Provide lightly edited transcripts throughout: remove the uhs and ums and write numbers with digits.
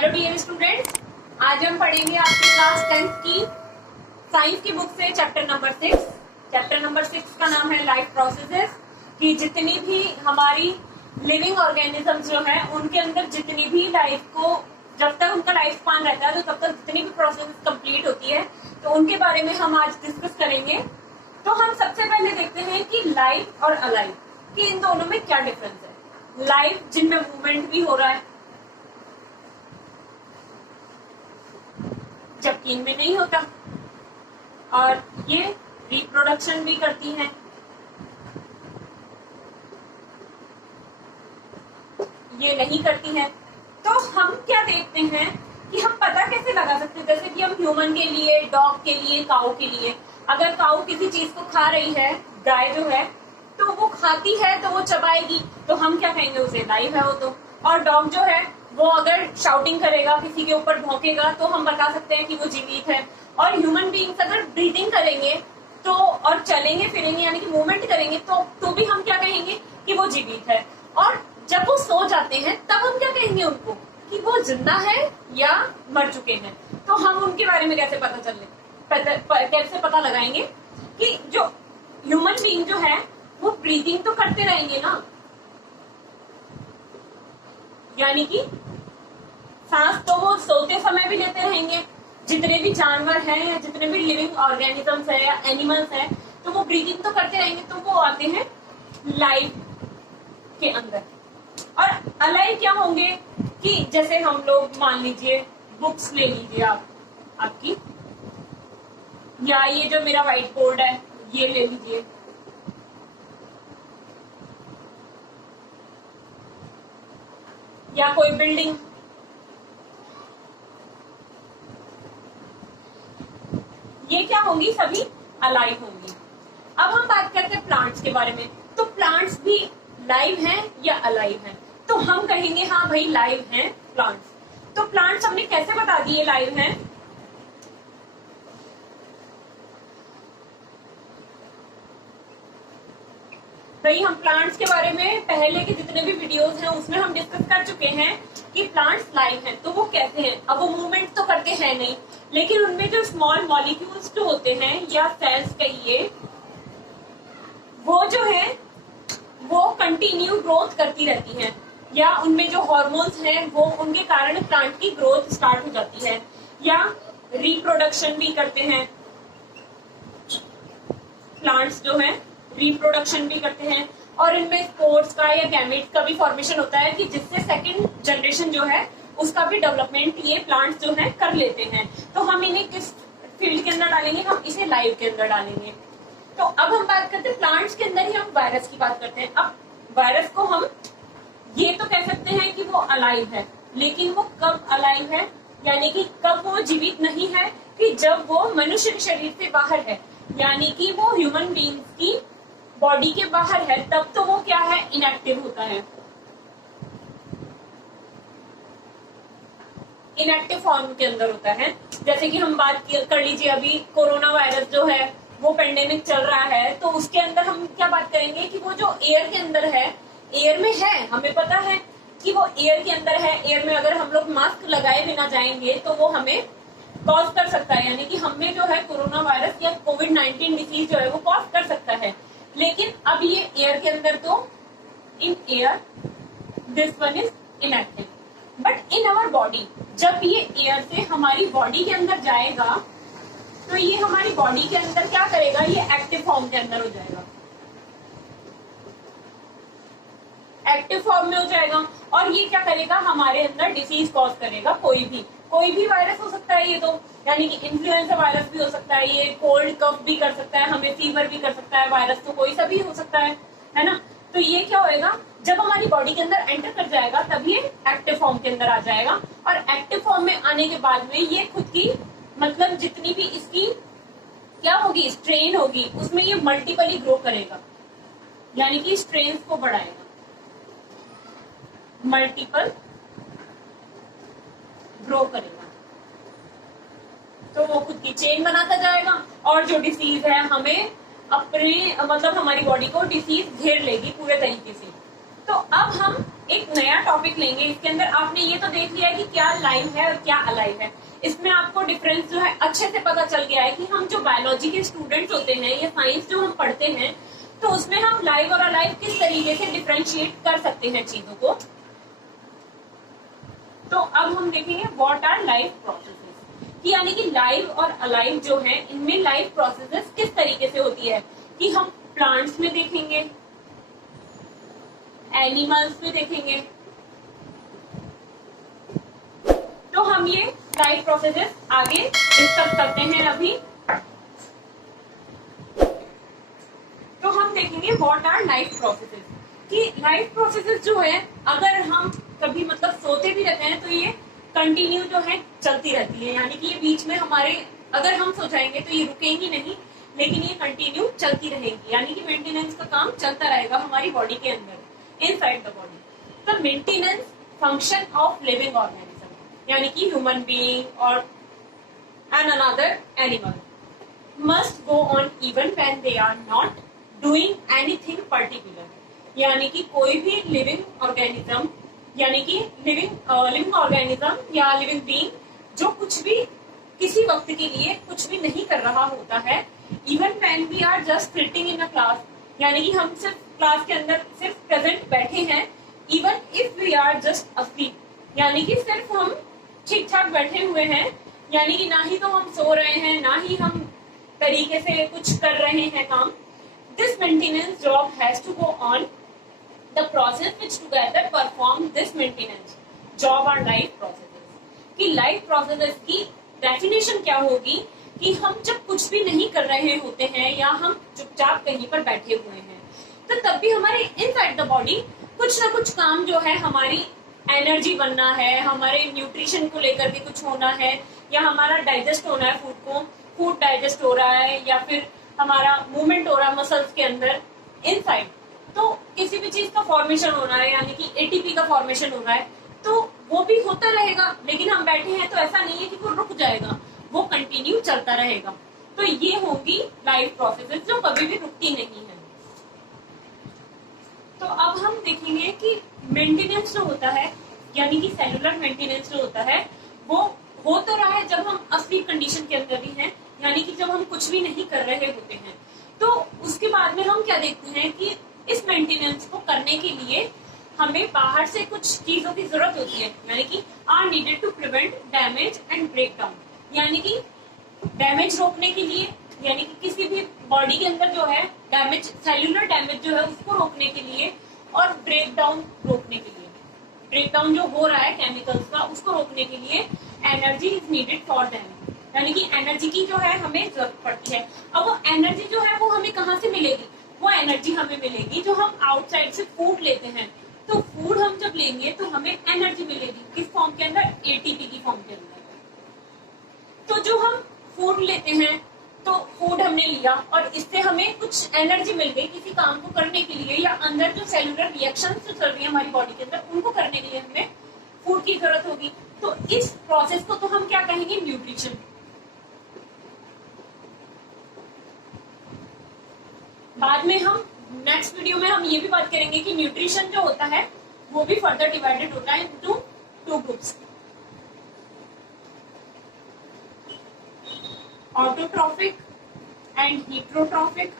Hello dear students, आज हम पढ़ेंगे आपकी क्लास 10th की साइंस की बुक से चैप्टर नंबर 6। चैप्टर नंबर 6 का नाम है लाइफ प्रोसेसेस। कि जितनी भी हमारी लिविंग ऑर्गेनिज्म जो है उनके अंदर जितनी भी लाइफ को जब तक उनका लाइफ स्पान रहता है तो तब तक जितनी भी प्रोसेस कंप्लीट होती है तो उनके बारे में हम आज डिस्कस करेंगे। तो हम सबसे पहले देखते हैं कि लाइफ और अलाइव कि इन दोनों में क्या डिफरेंस है। लाइफ जिनमें मूवमेंट भी हो रहा है जबकि इनमें नहीं होता, और ये रिप्रोडक्शन भी करती हैं। ये नहीं करती है। तो हम क्या देखते हैं कि हम पता कैसे लगा सकते हैं, जैसे कि हम ह्यूमन के लिए, डॉग के लिए, काऊ के लिए, अगर काऊ किसी चीज को खा रही है, गाय जो है तो वो खाती है तो वो चबाएगी, तो हम क्या कहेंगे उसे लाइव है वो तो। और डॉग जो है वो अगर शाउटिंग करेगा, किसी के ऊपर भौंकेगा तो हम बता सकते हैं कि वो जीवित है। और ह्यूमन बीइंग्स अगर ब्रीथिंग करेंगे तो और चलेंगे फिरेंगे यानी कि मूवमेंट करेंगे तो भी हम क्या कहेंगे कि वो जीवित है। और जब वो सो जाते हैं तब हम क्या कहेंगे उनको कि वो जिंदा है या मर चुके हैं। तो हम उनके बारे में कैसे कैसे पता लगाएंगे कि जो ह्यूमन बीइंग जो है वो ब्रीथिंग तो करते रहेंगे ना, यानी कि सांस तो वो सोते समय भी लेते रहेंगे। जितने भी जानवर हैं या जितने भी लिविंग ऑर्गेनिजम्स है या एनिमल्स हैं तो वो ब्रीथिंग तो करते रहेंगे, तो वो आते हैं लाइफ के अंदर। और अलाइव क्या होंगे कि जैसे हम लोग मान लीजिए बुक्स ले लीजिए आपकी, या ये जो मेरा व्हाइट बोर्ड है ये ले लीजिए, या कोई बिल्डिंग, ये क्या होंगी, सभी अलाइव होंगी। अब हम बात करते हैं प्लांट्स के बारे में। तो प्लांट्स भी लाइव हैं या अलाइव हैं? तो हम कहेंगे हाँ भाई लाइव हैं प्लांट्स। तो प्लांट्स हमने कैसे बता दिए लाइव हैं? भाई हम प्लांट्स के बारे में पहले के जितने भी वीडियोस हैं उसमें हम डिस्कस कर चुके हैं कि प्लांट्स लाइव हैं। तो वो कैसे हैं? अब वो मूवमेंट तो करते हैं नहीं, लेकिन उनमें जो स्मॉल मॉलिक्यूल्स जो होते हैं या सेल्स कहिए, वो जो है वो कंटिन्यू ग्रोथ करती रहती हैं, या उनमें जो हॉर्मोन्स हैं वो उनके कारण प्लांट की ग्रोथ स्टार्ट हो जाती है, या रिप्रोडक्शन भी करते हैं। प्लांट्स जो है रिप्रोडक्शन भी करते हैं, और इनमें स्पोर्स का या गैमेट्स का भी फॉर्मेशन होता है कि जिससे सेकंड जनरेशन जो है उसका भी डेवलपमेंट ये प्लांट्स जो है कर लेते हैं। तो हम इन्हें किस फील्ड के अंदर डालेंगे? हम इसे लाइव के अंदर डालेंगे। तो अब हम बात करते हैं प्लांट्स के अंदर ही हम वायरस की बात करते हैं। अब वायरस को हम ये तो कह सकते हैं कि वो अलाइव है, लेकिन वो कब अलाइव है, यानी कि कब वो जीवित नहीं है? कि जब वो मनुष्य के शरीर से बाहर है, यानी कि वो ह्यूमन बीइंग्स की बॉडी के बाहर है, तब तो वो क्या है, इनएक्टिव होता है। इनएक्टिव फॉर्म के अंदर होता है। जैसे कि हम बात कर लीजिए, अभी कोरोना वायरस जो है वो पेंडेमिक चल रहा है, तो उसके अंदर हम क्या बात करेंगे कि वो जो एयर के अंदर है, एयर में है, हमें पता है कि वो एयर के अंदर है। एयर में अगर हम लोग मास्क लगाए बिना जाएंगे तो वो हमें कॉज कर सकता है, यानी कि हमें जो है कोरोना वायरस या कोविड-19 डिसीज जो है वो कॉज कर सकता है। लेकिन अब ये एयर के अंदर, तो in air this one is inactive, but in our body जब ये एयर से हमारी बॉडी के अंदर जाएगा तो ये हमारी बॉडी के अंदर क्या करेगा, ये एक्टिव फॉर्म के अंदर हो जाएगा, एक्टिव फॉर्म में हो जाएगा। और ये क्या करेगा, हमारे अंदर डिसीज कॉज करेगा। कोई भी वायरस हो सकता है ये, तो यानी कि इन्फ्लुएंजा वायरस भी हो सकता है, ये कोल्ड कफ भी कर सकता है, हमें फीवर भी कर सकता है। वायरस तो कोई सा भी हो सकता है ना। तो ये क्या होएगा, जब हमारी बॉडी के अंदर एंटर कर जाएगा तब ये एक्टिव फॉर्म के अंदर आ जाएगा। और एक्टिव फॉर्म में आने के बाद में ये खुद की मतलब जितनी भी इसकी क्या होगी, स्ट्रेन होगी, उसमें ये मल्टीपली ग्रो करेगा, यानी कि स्ट्रेन को बढ़ाएगा, मल्टीपल ग्रो करेगा। तो वो खुद की चेन बनाता जाएगा, और जो डिसीज है हमें अपने मतलब हमारी बॉडी को डिसीज घेर लेगी पूरे तरीके से। तो अब हम एक नया टॉपिक लेंगे। इसके अंदर आपने ये तो देख लिया कि क्या लाइव है और क्या अलाइव है। इसमें आपको डिफरेंस जो है अच्छे से पता चल गया है कि हम जो बायोलॉजी के स्टूडेंट्स होते हैं या साइंस जो हम पढ़ते हैं, तो उसमें हम लाइव और अलाइव किस तरीके से डिफरेंशिएट कर सकते हैं चीजों को। तो अब हम देखेंगे व्हाट आर लाइव प्रोसेसेस, कि यानी कि लाइव और अलाइव जो है इनमें लाइव प्रोसेसेस किस तरीके से होती है, कि हम प्लांट्स में देखेंगे, एनिमल्स में देखेंगे। तो हम ये लाइव प्रोसेसेस आगे डिस्कस करते हैं अभी। तो हम देखेंगे व्हाट आर लाइव प्रोसेसेस, कि लाइव प्रोसेसेस जो है अगर हम कभी मतलब सोते भी रहते हैं तो ये कंटिन्यू जो है चलती रहती है, यानी कि ये बीच में हमारे अगर हम सो जाएंगे तो ये रुकेंगी नहीं, लेकिन ये कंटिन्यू चलती रहेगी, यानी कि मेंटेनेंस का काम चलता रहेगा हमारी बॉडी के अंदर, inside the body. The maintenance function of living organism, यानी कि ह्यूमन बीइंग और an another animal must go on even when they are not doing anything particular, यानी कि कोई भी लिविंग ऑर्गेनिज्म, यानी कि लिविंग ऑर्गेनिज्म या लिविंग बीइंग जो कुछ भी किसी वक्त के लिए कुछ भी नहीं कर रहा होता है, even when we are just sitting in a class, यानी कि हम सिर्फ क्लास के अंदर सिर्फ प्रेजेंट बैठे हैं, even if we are just asleep, यानी कि सिर्फ हम ठीक ठाक बैठे हुए हैं, यानी कि ना ही तो हम सो रहे हैं ना ही हम तरीके से कुछ कर रहे हैं काम। This maintenance job has to go on, the process which together perform this maintenance job are life processes, कि life processes की डेफिनेशन क्या होगी, कि हम जब कुछ भी नहीं कर रहे होते हैं या हम चुपचाप कहीं पर बैठे हुए हैं, तो तब भी हमारे इनसाइड द बॉडी कुछ ना कुछ काम जो है, हमारी एनर्जी बनना है, हमारे न्यूट्रिशन को लेकर के कुछ होना है, या हमारा डाइजेस्ट होना है, फूड डाइजेस्ट हो रहा है, या फिर हमारा मूवमेंट हो रहा है मसल्स के अंदर इनसाइड, तो किसी भी चीज का फॉर्मेशन हो रहा है, यानी कि एटीपी का फॉर्मेशन हो रहा है, तो वो भी होता रहेगा, लेकिन हम बैठे हैं तो ऐसा नहीं है कि वो रुक जाएगा, वो कंटिन्यू चलता रहेगा। तो ये होगी लाइफ प्रोसेसेस जो कभी भी रुकती नहीं है। तो अब हम देखेंगे कि मेंटेनेंस जो होता है, यानी कि सेलुलर मेंटेनेंस जो होता है, वो हो तो रहा है जब हम असली कंडीशन के अंदर भी हैं, यानी कि जब हम कुछ भी नहीं कर रहे होते हैं। तो उसके बाद में हम क्या देखते हैं कि इस मेंटेनेंस को करने के लिए हमें बाहर से कुछ चीजों की जरूरत होती है, यानी कि are needed to prevent damage and break down, यानी कि डैमेज रोकने के लिए, यानी कि किसी भी बॉडी के अंदर जो है डैमेज, सेल्यूलर डैमेज जो है उसको रोकने के लिए, और ब्रेक डाउन रोकने के लिए, ब्रेक डाउन जो हो रहा है केमिकल्स का उसको रोकने के लिए energy is needed for them, यानी कि एनर्जी की जो है हमें जरूरत पड़ती है। अब वो एनर्जी जो है वो हमें कहाँ से मिलेगी, वो एनर्जी हमें मिलेगी जो हम आउटसाइड से फूड लेते हैं। तो फूड हम जब लेंगे तो हमें एनर्जी मिलेगी, किस फॉर्म के अंदर, एटीपी की फॉर्म के अंदर। तो जो हम फूड लेते हैं, तो फूड हमने लिया और इससे हमें कुछ एनर्जी मिल गई किसी काम को करने के लिए, या अंदर जो सेलुलर रिएक्शन जो चल रही है हमारी बॉडी के अंदर उनको करने के लिए हमें फूड की जरूरत होगी। तो इस प्रोसेस को तो हम क्या कहेंगे, न्यूट्रिशन। बाद में हम नेक्स्ट वीडियो में हम ये भी बात करेंगे कि न्यूट्रिशन जो होता है वो भी फर्दर डिवाइडेड होता है into 2 groups, autotrophic and heterotrophic.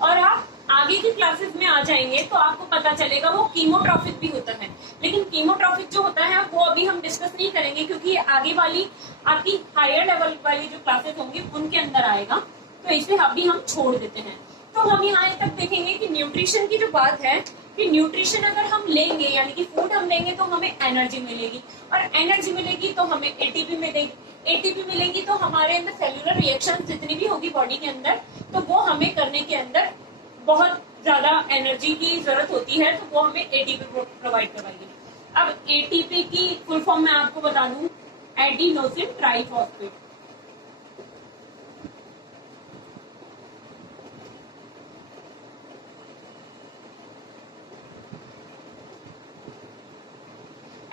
और आप आगे की क्लासेस में आ जाएंगे तो आपको पता चलेगा वो कीमोट्रॉफिक भी होता है, लेकिन कीमोट्रॉफिक जो होता है वो अभी हम डिस्कस नहीं करेंगे, क्योंकि आगे वाली आपकी हायर लेवल वाली जो क्लासेस होंगी उनके अंदर आएगा, तो इसे अभी हम छोड़ देते हैं। तो हम यहाँ तक देखेंगे कि न्यूट्रिशन की जो बात है, कि न्यूट्रिशन अगर हम लेंगे, यानी कि फूड हम लेंगे तो हमें एनर्जी मिलेगी, और एनर्जी मिलेगी तो हमें एटीपी मिलेगी, एटीपी मिलेगी तो हमारे अंदर सेल्यूलर रिएक्शन जितनी भी होगी बॉडी के अंदर, तो वो हमें करने के अंदर बहुत ज्यादा एनर्जी की जरूरत होती है, तो वो हमें एटीपी प्रोवाइड करवाएगी। अब एटीपी की फुल फॉर्म मैं आपको बता दूं, एडिनोसिन ट्राइफॉस्फेट।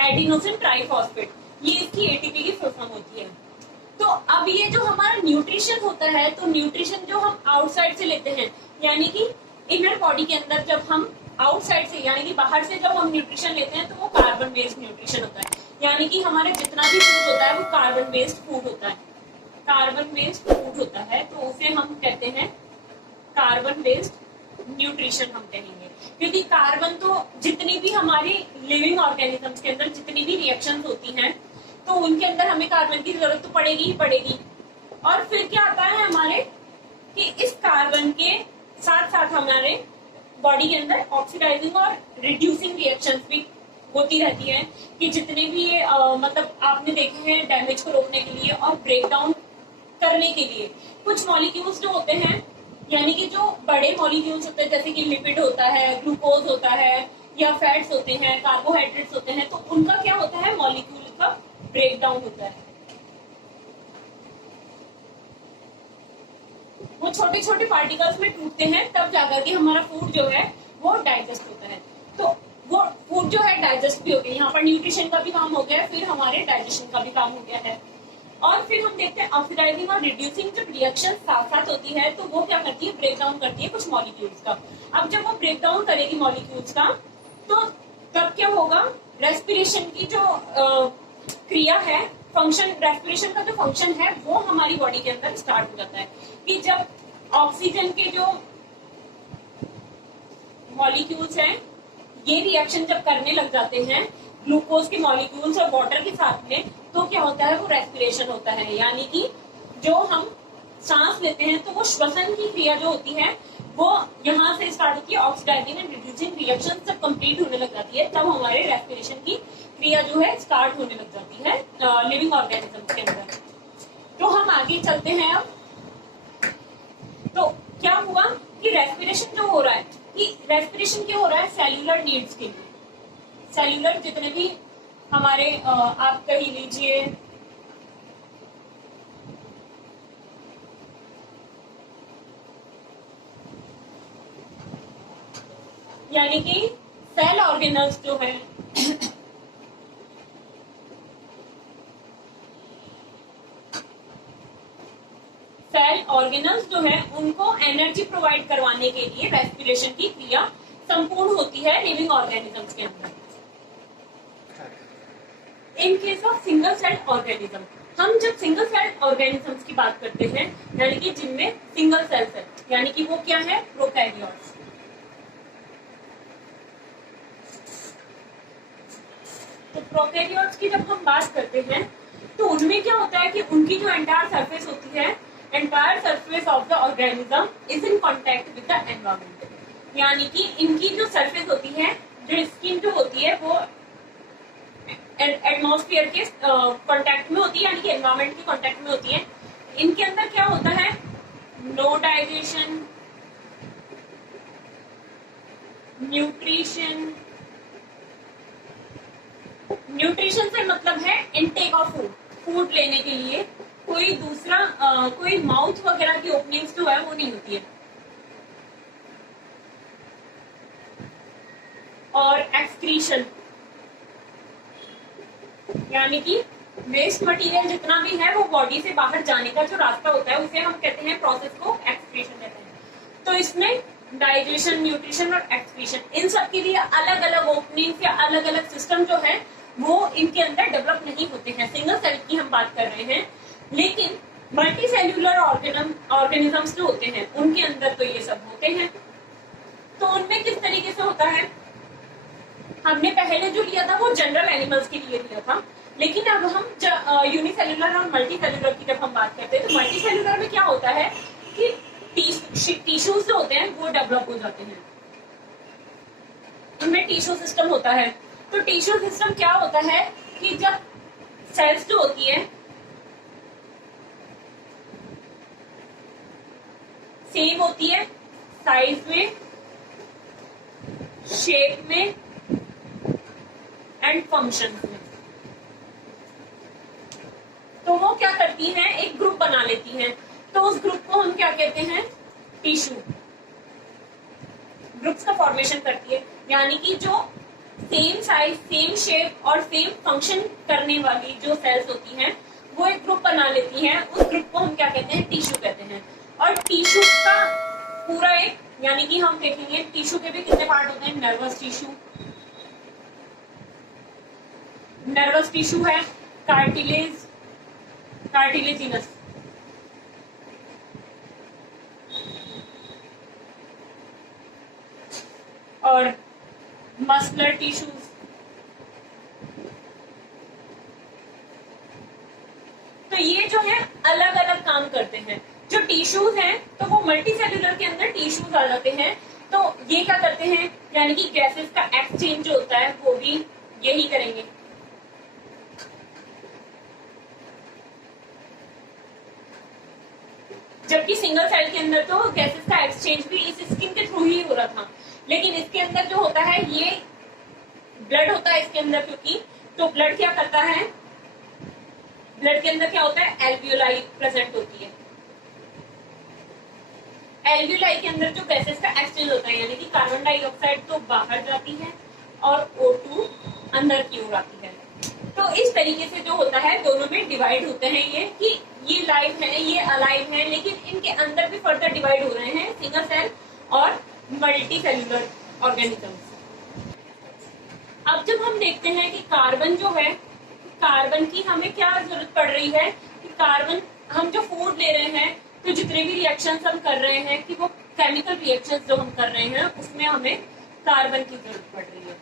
एडिनोसिन ट्राइफॉस्फेट, ये इसकी एटीपी की फुल फॉर्म होती है। तो अब ये जो हमारा न्यूट्रिशन होता है, तो न्यूट्रिशन जो हम आउटसाइड से लेते हैं, यानी कि इनर बॉडी के अंदर जब हम आउटसाइड से यानी कि बाहर से जब हम न्यूट्रिशन लेते हैं तो वो कार्बन बेस्ड न्यूट्रिशन होता है। यानी कि हमारा जितना भी फूड होता है वो कार्बन बेस्ड फूड होता है, कार्बन बेस्ड फूड होता है, तो उसे हम कहते हैं कार्बन बेस्ड न्यूट्रिशन हम कहेंगे। क्योंकि कार्बन तो जितनी भी हमारी लिविंग ऑर्गेनिजम्स के अंदर जितनी भी रिएक्शंस होती हैं तो उनके अंदर हमें कार्बन की जरूरत तो पड़ेगी ही पड़ेगी। और फिर क्या आता है हमारे कि इस कार्बन के साथ साथ हमारे बॉडी के अंदर ऑक्सीडाइजिंग और रिड्यूसिंग रिएक्शंस भी होती रहती है कि जितने भी मतलब आपने देखे हैं डैमेज को रोकने के लिए और ब्रेक डाउन करने के लिए कुछ मॉलिक्यूल्स जो होते हैं, यानी कि जो बड़े मॉलिक्यूल्स होते हैं जैसे कि लिपिड होता है, ग्लूकोज होता है या फैट्स होते हैं, कार्बोहाइड्रेट्स होते हैं, तो उनका क्या होता है, मॉलिक्यूल का ब्रेक डाउन होता है। वो छोटे छोटे पार्टिकल्स में टूटते हैं, तब जाकर के हमारा फूड जो है वो डाइजेस्ट होता है। तो वो फूड जो है डाइजेस्ट भी हो गया, यहाँ पर न्यूट्रिशन का भी काम हो गया, फिर हमारे डाइजेशन का भी काम हो गया है। और फिर हम देखते हैं ऑक्सीडाइजिंग और रिड्यूसिंग जब रिएक्शन साथ साथ होती है तो वो क्या करती है, ब्रेक डाउन करती है कुछ मॉलिक्यूल्स का। अब जब वो ब्रेक डाउन करेगी मॉलिक्यूल्स का तो तब क्या होगा, रेस्पिरेशन की जो क्रिया है, फंक्शन, रेस्पिरेशन का जो फंक्शन है वो हमारी बॉडी के अंदर स्टार्ट हो जाता है कि जब ऑक्सीजन के जो मॉलिक्यूल्स हैं ये रिएक्शन जब करने लग जाते हैं ग्लूकोज के मॉलिक्यूल्स और वाटर के साथ में, तो क्या होता है, वो रेस्पिरेशन होता है। यानी कि जो हम सांस लेते हैं तो वो श्वसन की क्रिया जो होती है वो यहाँ से स्टार्ट होती है, ऑक्सीडाइजिंग एंड रिड्यूसिंग रिएक्शन जब कंप्लीट होने लग जाती है तब हमारे रेस्पिरेशन की क्रिया जो है स्टार्ट होने लग जाती है लिविंग ऑर्गेनिज्म के अंदर। तो हम आगे चलते हैं। अब तो क्या हुआ कि रेस्पिरेशन जो हो रहा है, कि रेस्पिरेशन क्यों हो रहा है, सेल्यूलर नीड्स के लिए। सेल्यूलर जितने भी हमारे आप कह लीजिए यानी कि सेल ऑर्गेनल्स जो है सेल ऑर्गेनल्स जो है उनको एनर्जी प्रोवाइड करवाने के लिए रेस्पिरेशन की क्रिया संपूर्ण होती है लिविंग ऑर्गेनिजम्स के अंदर। In case of single cell organism, हम जब सिंगल सेल ऑर्गेनिजम्स की बात करते हैं यानी कि जिनमें सिंगल सेल्स है, यानी कि वो क्या है, प्रोकैरियोट्स। तो प्रोकैरियोट्स की जब हम बात करते हैं तो उनमें क्या होता है कि उनकी जो एंटायर सरफेस होती है, entire surface of the organism is in contact with the environment. यानी कि इनकी जो सरफेस होती है, जो स्किन जो होती है वो एटमॉस्फेयर के कांटेक्ट में होती है, यानी कि एनवायरमेंट के कांटेक्ट में होती है। इनके अंदर क्या होता है, नो डाइजेशन, न्यूट्रिशन। न्यूट्रिशन से मतलब है इनटेक ऑफ फूड, फूड लेने के लिए कोई दूसरा कोई माउथ वगैरह की ओपनिंग्स जो है वो नहीं होती है। और एक्सक्रीशन, यानी कि वेस्ट मटेरियल जितना भी है वो बॉडी से बाहर जाने का जो रास्ता होता है उसे हम कहते हैं, प्रोसेस को एक्सक्रीशन कहते हैं। तो इसमें डाइजेशन, न्यूट्रिशन और एक्सक्रीशन, इन सब के लिए अलग अलग ओपनिंग या अलग अलग सिस्टम जो है वो इनके अंदर डेवलप नहीं होते हैं। सिंगल सेल की हम बात कर रहे हैं, लेकिन मल्टी सेल्यूलर ऑर्गेनिजम्स जो होते हैं उनके अंदर तो ये सब होते हैं। तो उनमें किस तरीके से होता है, हमने पहले जो लिया था वो जनरल एनिमल्स के लिए लिया था, लेकिन अब हम यूनिसेल्यूलर और मल्टी सेल्यूलर की जब हम बात करते हैं तो मल्टी सेल्यूलर में क्या होता है कि टिश्यूज जो होते हैं वो डेवलप हो जाते हैं, उनमें टिश्यू सिस्टम होता है। तो टिश्यू सिस्टम क्या होता है कि जब सेल्स जो होती है सेम होती है साइज में, शेप में एंड फंक्शन में, तो वो क्या करती हैं, एक ग्रुप बना लेती हैं। तो उस ग्रुप को हम क्या कहते हैं, टिश्यू। ग्रुप्स का फॉर्मेशन करती है, यानी कि जो सेम साइज, सेम शेप और सेम फंक्शन करने वाली जो सेल्स होती हैं वो एक ग्रुप बना लेती हैं, उस ग्रुप को हम क्या कहते हैं, टिश्यू कहते हैं। और टिश्यू का पूरा एक, यानी कि हम देखेंगे टिश्यू के भी कितने पार्ट होते हैं, नर्वस टिश्यू, नर्वस टिश्यू है, कार्टिलेज, कार्टिलेजिनस, और मस्कुलर टिश्यूज। तो ये जो है अलग अलग काम करते हैं। जो टिश्यूज हैं तो वो मल्टी सेल्यूलर के अंदर टिश्यूज आ जाते हैं। तो ये क्या करते हैं, यानी कि गैसेस का एक्सचेंज जो होता है वो भी यही करेंगे। जबकि सिंगल सेल के अंदर तो गैसेस का एक्सचेंज भी इस स्किन के थ्रू ही हो रहा था, लेकिन इसके अंदर जो होता है ये ब्लड होता है इसके अंदर, क्योंकि तो ब्लड क्या करता है, ब्लड के अंदर क्या होता है, एल्वियोलाई प्रेजेंट होती है। एल्वियोलाई के अंदर जो गैसेस का एक्सचेंज होता है, यानी कि कार्बन डाइऑक्साइड तो बाहर जाती है और O2 अंदर की ओर आती है। तो इस तरीके से जो होता है दोनों में डिवाइड होते हैं, ये कि ये लाइव है, ये अलाइव है, लेकिन इनके अंदर भी फर्दर डिवाइड हो रहे हैं, सिंगल सेल और मल्टी सेल्यूलर ऑर्गेनिजम्स। अब जब हम देखते हैं कि कार्बन जो है, कार्बन की हमें क्या जरूरत पड़ रही है, कि कार्बन हम जो फूड ले रहे हैं, तो जितने भी रिएक्शंस हम कर रहे हैं, कि वो केमिकल रिएक्शंस जो हम कर रहे हैं उसमें हमें कार्बन की जरूरत पड़ रही है।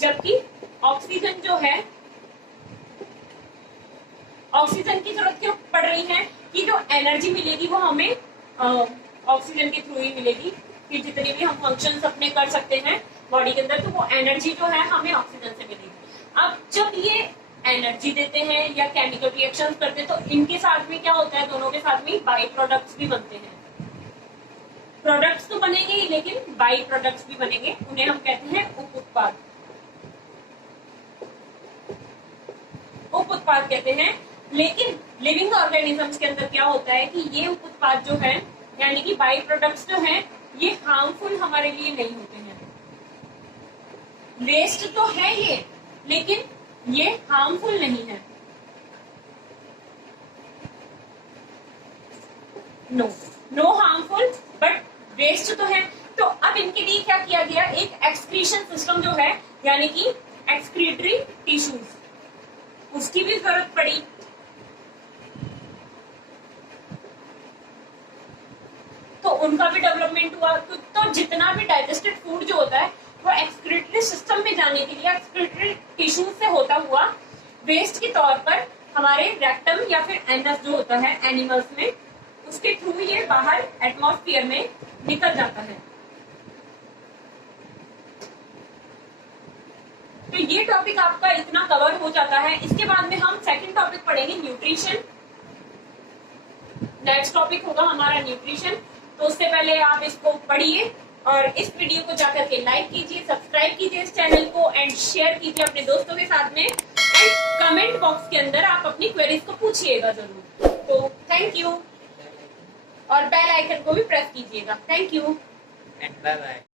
जबकि ऑक्सीजन जो है, ऑक्सीजन की जरूरत क्यों पड़ रही है, कि जो एनर्जी मिलेगी वो हमें ऑक्सीजन के थ्रू ही मिलेगी, कि जितने भी हम फंक्शंस अपने कर सकते हैं बॉडी के अंदर, तो वो एनर्जी जो है हमें ऑक्सीजन से मिलेगी। अब जब ये एनर्जी देते हैं या केमिकल रिएक्शंस करते हैं, तो इनके साथ में क्या होता है, दोनों के साथ में बाई प्रोडक्ट्स भी बनते हैं। प्रोडक्ट्स तो बनेंगे ही, लेकिन बाई प्रोडक्ट्स भी बनेंगे, उन्हें हम कहते हैं उप उत्पाद। उप उत्पाद कहते हैं। लेकिन लिविंग ऑर्गेनिजम्स के अंदर क्या होता है कि ये उप उत्पाद जो है, यानी कि बाई प्रोडक्ट्स जो हैं, ये हार्मफुल हमारे लिए नहीं होते हैं। वेस्ट तो है ये, लेकिन ये हार्मफुल नहीं है। नो हार्मफुल, बट वेस्ट तो है। तो अब इनके लिए क्या किया गया, एक एक्सक्रीशन सिस्टम जो है, यानी कि एक्सक्रीटरी टिश्यूज, उसकी भी जरूरत पड़ी। तो उनका भी डेवलपमेंट हुआ। तो जितना भी डाइजेस्टेड फूड जो होता है वो एक्सक्रीटरी सिस्टम में जाने के लिए एक्सक्रीटरी टिश्यू से होता हुआ वेस्ट के तौर पर हमारे रेक्टम या फिर एनस जो होता है एनिमल्स में, उसके थ्रू ये बाहर एटमॉस्फेयर में निकल जाता है। तो ये टॉपिक आपका इतना कवर हो जाता है। इसके बाद में हम सेकंड टॉपिक पढ़ेंगे, न्यूट्रिशन। नेक्स्ट टॉपिक होगा हमारा न्यूट्रिशन। तो उससे पहले आप इसको पढ़िए और इस वीडियो को जाकर के लाइक कीजिए, सब्सक्राइब कीजिए इस चैनल को एंड शेयर कीजिए अपने दोस्तों के साथ में, एंड कमेंट बॉक्स के अंदर आप अपनी क्वेरीज को पूछिएगा जरूर। तो थैंक यू, और बेल आइकन को भी प्रेस कीजिएगा। Thank you and bye bye.